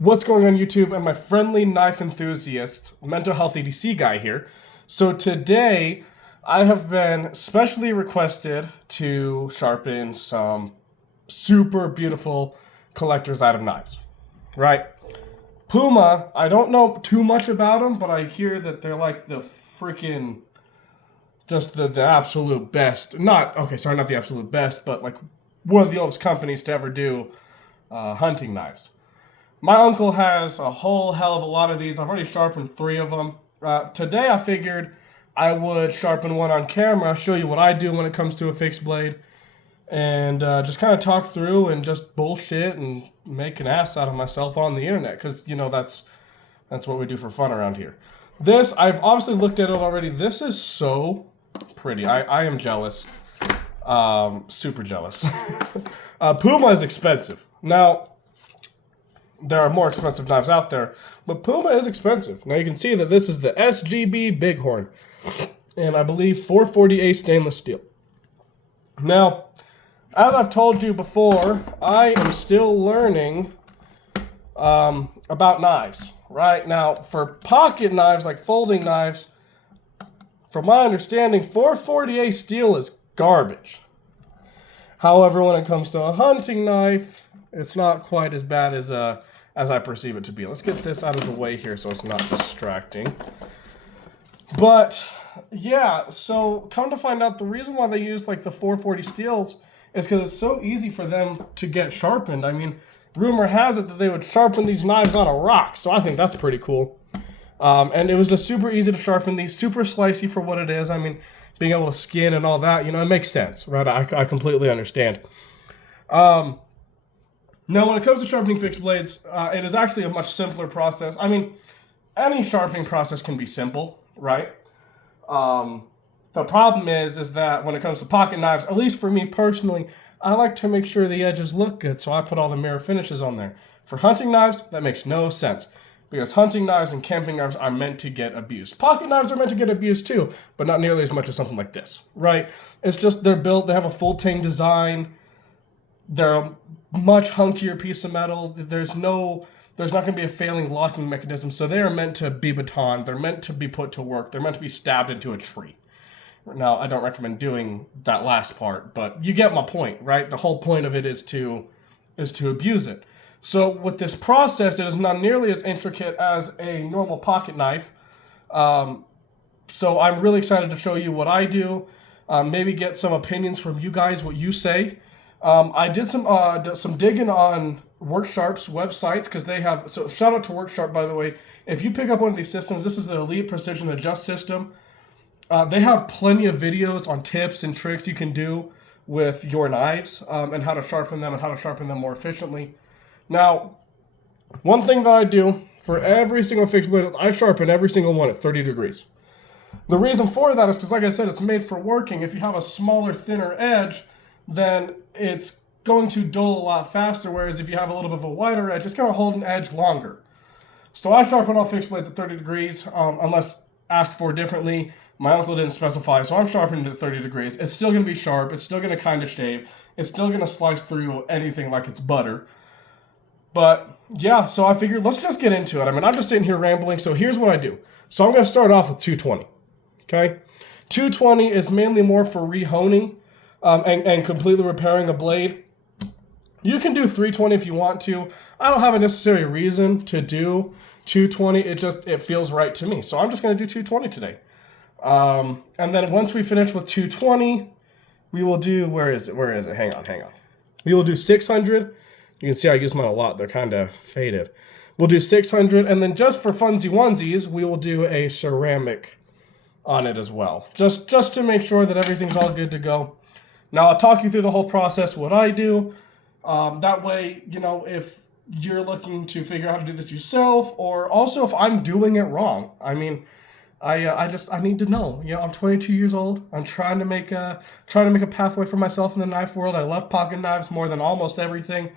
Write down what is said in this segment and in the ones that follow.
What's going on YouTube and my friendly knife enthusiast, MentalHealthEDCGuy here. So today, I have been specially requested to sharpen some super beautiful collector's item knives, right? Puma, I don't know too much about them, but I hear that they're like the freaking, just the absolute best. Not the absolute best, but like one of the oldest companies to ever do hunting knives. My uncle has a whole hell of a lot of these. I've already sharpened 3 of them. Today I figured I would sharpen one on camera, show you what I do when it comes to a fixed blade, and just kind of talk through and just bullshit and make an ass out of myself on the internet, because, you know, that's what we do for fun around here. This, I've obviously looked at it already. This is so pretty. I am jealous. Super jealous. Puma is expensive. Now, there are more expensive knives out there, but Puma is expensive. Now you can see that this is the SGB Bighorn, and I believe 440A stainless steel. Now, as I've told you before, I am still learning about knives. Right now, for pocket knives, like folding knives, from my understanding, 440A steel is garbage. However, when it comes to a hunting knife, it's not quite as bad as I perceive it to be. Let's get this out of the way here so it's not distracting. But yeah, so come to find out, the reason why they use like the 440 steels is because it's so easy for them to get sharpened. I mean, rumor has it that they would sharpen these knives on a rock, so I think that's pretty cool. And it was just super easy to sharpen these, super slicey for what it is. I mean, being able to skin and all that, you know, it makes sense, right? I completely understand. Now, when it comes to sharpening fixed blades, it is actually a much simpler process. I mean, any sharpening process can be simple, right? The problem is that when it comes to pocket knives, at least for me personally, I like to make sure the edges look good, so I put all the mirror finishes on there. For hunting knives, that makes no sense, because hunting knives and camping knives are meant to get abused. Pocket knives are meant to get abused too, but not nearly as much as something like this, right? It's just they're built, they have a full tang design. They're a much hunkier piece of metal. There's not going to be a failing locking mechanism, so they are meant to be batoned. They're meant to be put to work. They're meant to be stabbed into a tree. Now, I don't recommend doing that last part, but you get my point, right? The whole point of it is to abuse it. So with this process, it is not nearly as intricate as a normal pocket knife. So I'm really excited to show you what I do, maybe get some opinions from you guys, what you say. I did some digging on Worksharp's websites, because they have, so shout out to Worksharp, by the way. If you pick up one of these systems, this is the Elite Precision Adjust system. They have plenty of videos on tips and tricks you can do with your knives, and how to sharpen them and how to sharpen them more efficiently. Now, one thing that I do for every single fixed blade is I sharpen every single one at 30 degrees. The reason for that is because, like I said, it's made for working. If you have a smaller, thinner edge, then it's going to dull a lot faster, whereas if you have a little bit of a wider edge, it's going to hold an edge longer. So I sharpen all fixed blades at 30 degrees, unless asked for differently. My uncle didn't specify, so I'm sharpening it at 30 degrees. It's still going to be sharp. It's still going to kind of shave. It's still going to slice through anything like it's butter. But yeah, so I figured let's just get into it. I mean, I'm just sitting here rambling, so here's what I do. So I'm going to start off with 220, okay? 220 is mainly more for rehoning and completely repairing a blade. You can do 320 if you want to. I don't have a necessary reason to do 220. It feels right to me. So I'm just going to do 220 today. And then once we finish with 220, we will do, where is it? Hang on. We will do 600. You can see I use mine a lot. They're kind of faded. We'll do 600, and then just for funsy onesies, we will do a ceramic on it as well. Just to make sure that everything's all good to go. Now, I'll talk you through the whole process, what I do. That way, you know, if you're looking to figure out how to do this yourself, or also if I'm doing it wrong. I mean, I need to know. You know, I'm 22 years old. I'm trying to make a pathway for myself in the knife world. I love pocket knives more than almost everything.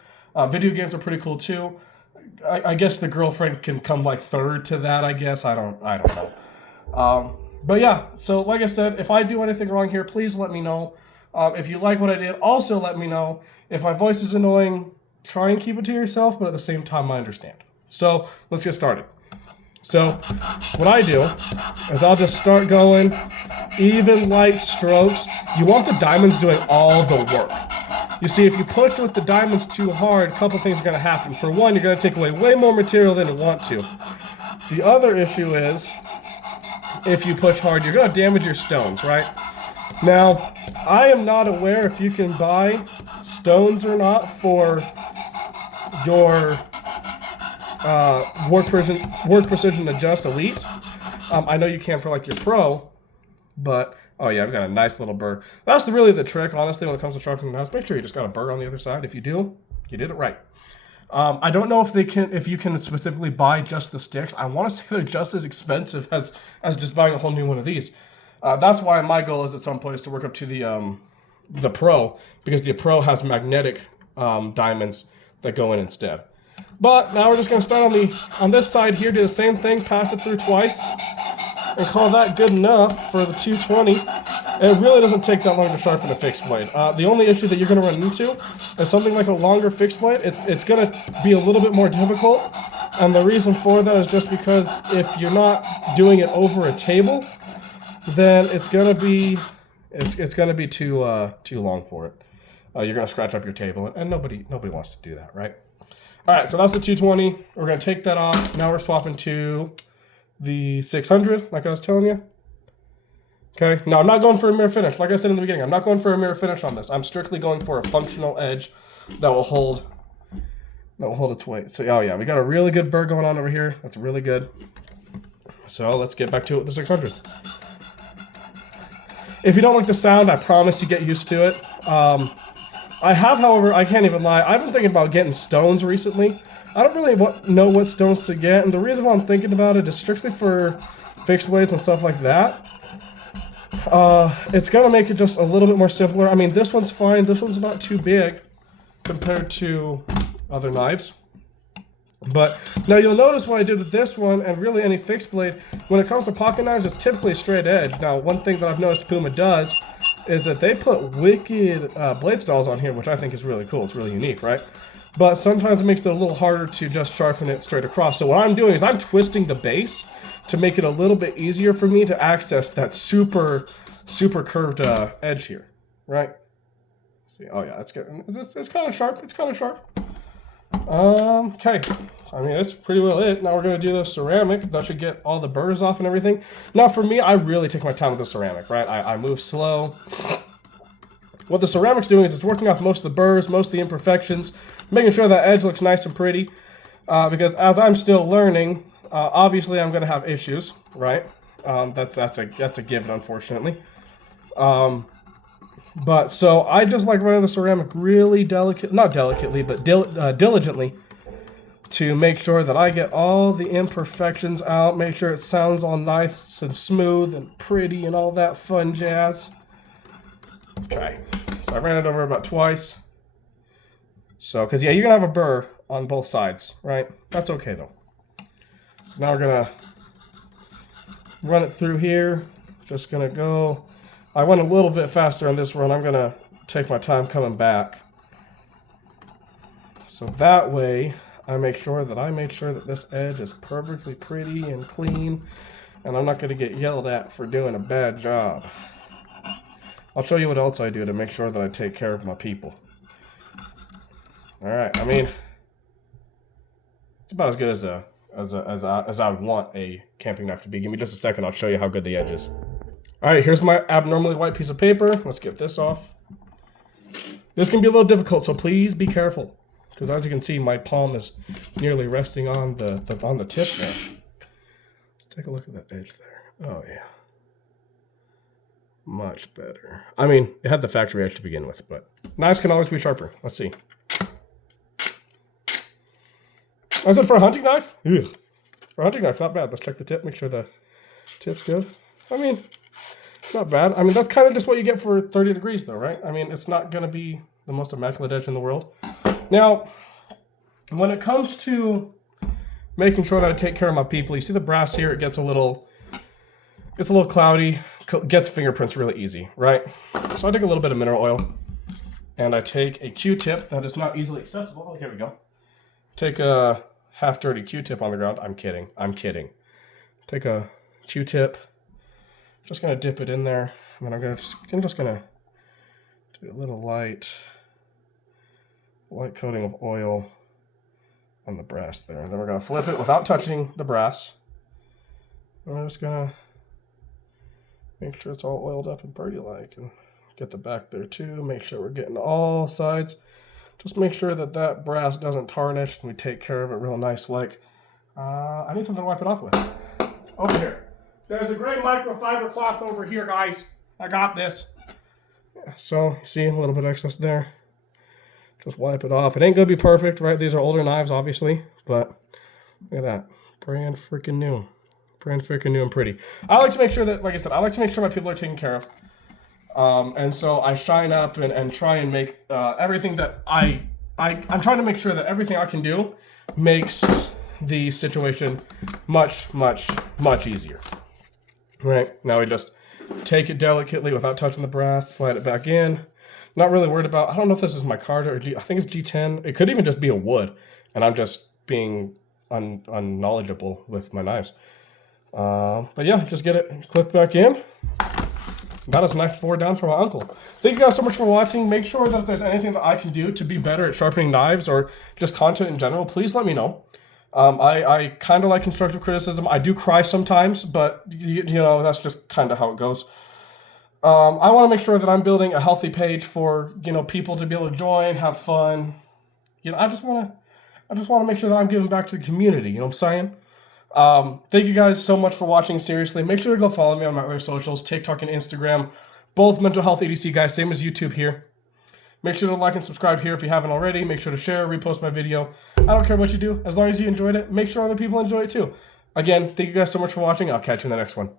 Video games are pretty cool too. I guess the girlfriend can come like third to that, I guess. I don't know. But yeah, so like I said, if I do anything wrong here, please let me know. If you like what I did, also let me know. If my voice is annoying, try and keep it to yourself, but at the same time, I understand. So let's get started. So what I do is I'll just start going even light strokes. You want the diamonds doing all the work. You see, if you push with the diamonds too hard, a couple things are going to happen. For one, you're going to take away way more material than you want to. The other issue is, if you push hard, you're going to damage your stones, right? Now, I am not aware if you can buy stones or not for your Work Precision Adjust Elite. I know you can for like your Pro, but oh yeah, I've got a nice little burr. That's really the trick, honestly, when it comes to sharpening the knives. Make sure you just got a burr on the other side. If you do, you did it right. I don't know if you can specifically buy just the sticks. I want to say they're just as expensive as just buying a whole new one of these. That's why my goal is at some point is to work up to the Pro, because the Pro has magnetic diamonds that go in instead. But now we're just going to start on this side here, do the same thing, pass it through twice, and call that good enough for the 220. It really doesn't take that long to sharpen a fixed blade. The only issue that you're going to run into is something like a longer fixed blade. It's going to be a little bit more difficult, and the reason for that is just because if you're not doing it over a table, then it's going to be too long for it. You're going to scratch up your table, and nobody wants to do that, right? All right, so that's the 220. We're going to take that off. Now we're swapping to the 600, like I was telling you. Okay, now I'm not going for a mirror finish. Like I said in the beginning, I'm not going for a mirror finish on this. I'm strictly going for a functional edge that will hold its weight. So, oh yeah, we got a really good burr going on over here. That's really good. So let's get back to it with the 600. If you don't like the sound, I promise you get used to it. I have, however, I can't even lie, I've been thinking about getting stones recently. I don't really know what stones to get, and the reason why I'm thinking about it is strictly for fixed blades and stuff like that. It's going to make it just a little bit more simpler. I mean, this one's fine. This one's not too big compared to other knives. But now you'll notice what I did with this one, and really any fixed blade, when it comes to pocket knives, it's typically a straight edge. Now, one thing that I've noticed Puma does is that they put wicked blade styles on here, which I think is really cool. It's really unique, right? But sometimes it makes it a little harder to just sharpen it straight across. So what I'm doing is I'm twisting the base to make it a little bit easier for me to access that super curved edge here, right? See, oh yeah, it's kind of sharp. It's kind of sharp. Okay. I mean, that's pretty well it. Now we're going to do the ceramic. That should get all the burrs off and everything. Now for me, I really take my time with the ceramic, right? I move slow. What the ceramic's doing is it's working off most of the burrs, most of the imperfections, making sure that edge looks nice and pretty. Because as I'm still learning, obviously I'm going to have issues, right? That's a given, unfortunately. But so I just like running the ceramic really not delicately, but diligently, to make sure that I get all the imperfections out, make sure it sounds all nice and smooth and pretty and all that fun jazz. Okay, so I ran it over about twice. So, because yeah, you're going to have a burr on both sides, right? That's okay though. So now we're going to run it through here. Just going to go, I went a little bit faster on this run. I'm going to take my time coming back. So that way, I made sure that this edge is perfectly pretty and clean, and I'm not going to get yelled at for doing a bad job. I'll show you what else I do to make sure that I take care of my people. Alright, I mean, it's about as good as I would want a camping knife to be. Give me just a second, I'll show you how good the edge is. Alright, here's my abnormally white piece of paper. Let's get this off. This can be a little difficult, so please be careful. Because as you can see, my palm is nearly resting on the tip there. Let's take a look at that edge there. Oh yeah. Much better. I mean, it had the factory edge to begin with, but knives can always be sharper. Let's see. I said for a hunting knife? Ugh. For a hunting knife, not bad. Let's check the tip, make sure the tip's good. I mean, it's not bad. I mean, that's kind of just what you get for 30 degrees though, right? I mean, it's not going to be the most immaculate edge in the world. Now, when it comes to making sure that I take care of my people, you see the brass here, it gets a little cloudy, gets fingerprints really easy, right? So I take a little bit of mineral oil, and I take a Q-tip that is not easily accessible. Oh, here we go. Take a half dirty Q-tip on the ground. I'm kidding. I'm kidding. Take a Q-tip. Just gonna dip it in there, and then I'm just gonna do a little light coating of oil on the brass there. And then we're gonna flip it without touching the brass. And we're just gonna make sure it's all oiled up and pretty like, and get the back there too. Make sure we're getting all sides. Just make sure that that brass doesn't tarnish, and we take care of it real nice. Like, I need something to wipe it off with. Over here. There's a great microfiber cloth over here, guys. I got this. Yeah, so, see a little bit of excess there. Just wipe it off. It ain't gonna be perfect, right? These are older knives, obviously, but look at that. Brand freaking new. Brand freaking new and pretty. I like to make sure that, like I said, I like to make sure my people are taken care of. And so I shine up and try and make everything that I'm trying to make sure that everything I can do makes the situation much, much, much easier. Right, now we just take it delicately without touching the brass, slide it back in. Not really worried about, I don't know if this is my card or I think it's G10. It could even just be a wood, and I'm just being unknowledgeable with my knives. But yeah, just get it clipped back in. That is knife 4 down from my uncle. Thank you guys so much for watching. Make sure that if there's anything that I can do to be better at sharpening knives or just content in general, please let me know. I kind of like constructive criticism. I do cry sometimes, but you know, that's just kind of how it goes. I want to make sure that I'm building a healthy page for, you know, people to be able to join, have fun. You know, I just want to make sure that I'm giving back to the community. You know what I'm saying? Thank you guys so much for watching. Seriously, make sure to go follow me on my other socials, TikTok and Instagram, both MentalHealthEDCGuy, same as YouTube here. Make sure to like and subscribe here if you haven't already. Make sure to share, repost my video. I don't care what you do. As long as you enjoyed it, make sure other people enjoy it too. Again, thank you guys so much for watching. I'll catch you in the next one.